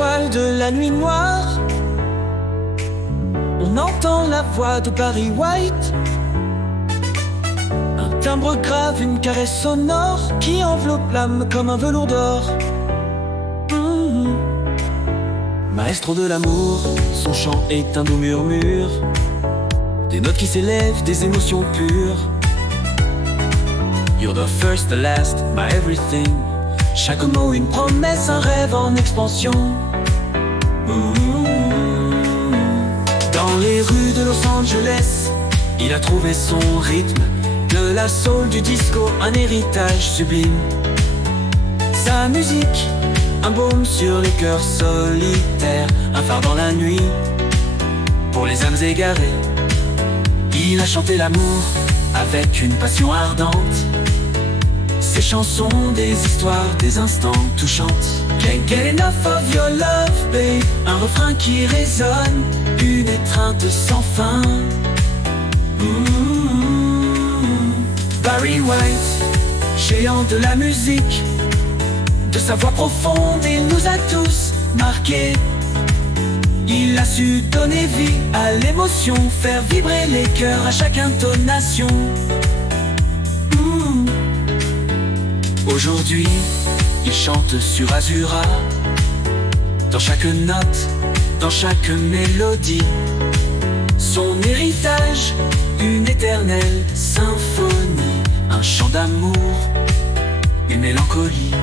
étoiles de la nuit noire, on entend la voix de Barry White. Un timbre grave, une caresse sonore qui enveloppe l'âme comme un velours d'or. Maestro de l'amour, son chant est un doux murmure, des notes qui s'élèvent, des émotions pures. You're the first, the last, my everything. Chaque mot une promesse, un rêve en expansion. Dans les rues de Los Angeles, il a trouvé son rythme. De la soul, du disco, un héritage sublime. Sa musique, un baume sur les cœurs solitaires, un phare dans la nuit, pour les âmes égarées. Il a chanté l'amour avec une passion ardente. Ses chansons, des histoires, des instants touchantes. Can't get enough of your love, babe. Un refrain qui résonne, une étreinte sans fin. Barry White, géant de la musique. De sa voix profonde, il nous a tous marqués. Il a su donner vie à l'émotion, faire vibrer les cœurs à chaque intonation. Aujourd'hui, il chante sur Azura. Dans chaque note, dans chaque mélodie. Son héritage, une éternelle symphonie. Un chant d'amour, une mélancolie.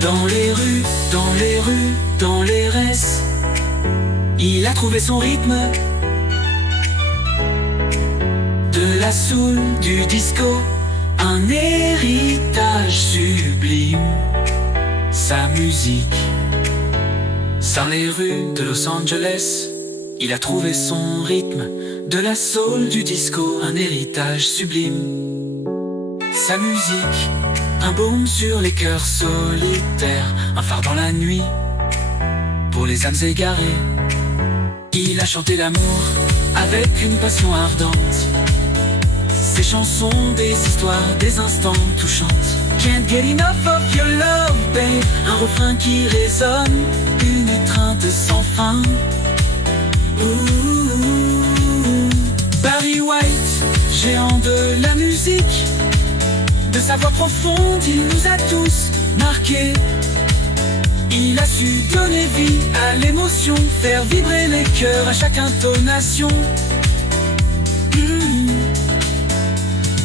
Dans les rues, dans les rues, dans les restes, il a trouvé son rythme. De la soul, du disco, un héritage sublime. Sa musique, dans les rues de Los Angeles, il a trouvé son rythme. De la soul, du disco, un héritage sublime. Sa musique, un baume sur les cœurs solitaires, un phare dans la nuit, pour les âmes égarées. Il a chanté l'amour avec une passion ardente. Ses chansons, des histoires, des instants touchantes. Can't get enough of your love, babe. Un refrain qui résonne, une étreinte sans fin. Barry White, géant de la musique. De sa voix profonde, il nous a tous marqués. Il a su donner vie à l'émotion, faire vibrer les cœurs à chaque intonation.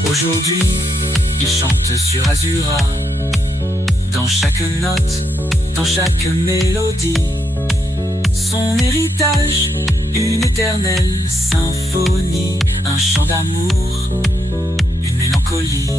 Aujourd'hui, il chante sur Azura. Dans chaque note, dans chaque mélodie. Son héritage, une éternelle symphonie. Un chant d'amour, une mélancolie.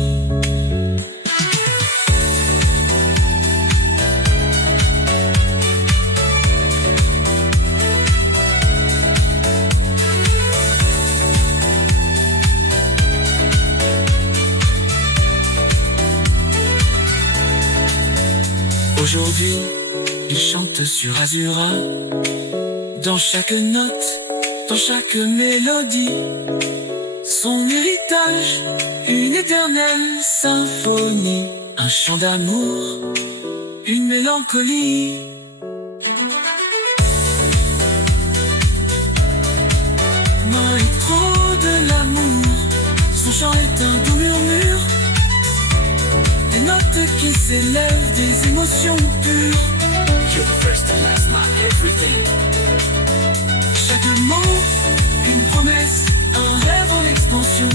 Aujourd'hui, il chante sur Azura. Dans chaque note, dans chaque mélodie. Son héritage, une éternelle symphonie. Un chant d'amour, une mélancolie. Maestro de l'amour, son chant est un doux murmure. Des notes qui s'élèvent, des émotions pures. You're the first and last, my everything. Chaque mot, une promesse, un rêve en expansion.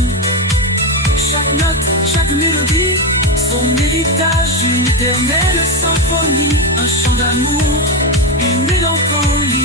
Chaque note, chaque mélodie, son héritage, une éternelle symphonie. Un chant d'amour, une mélancolie.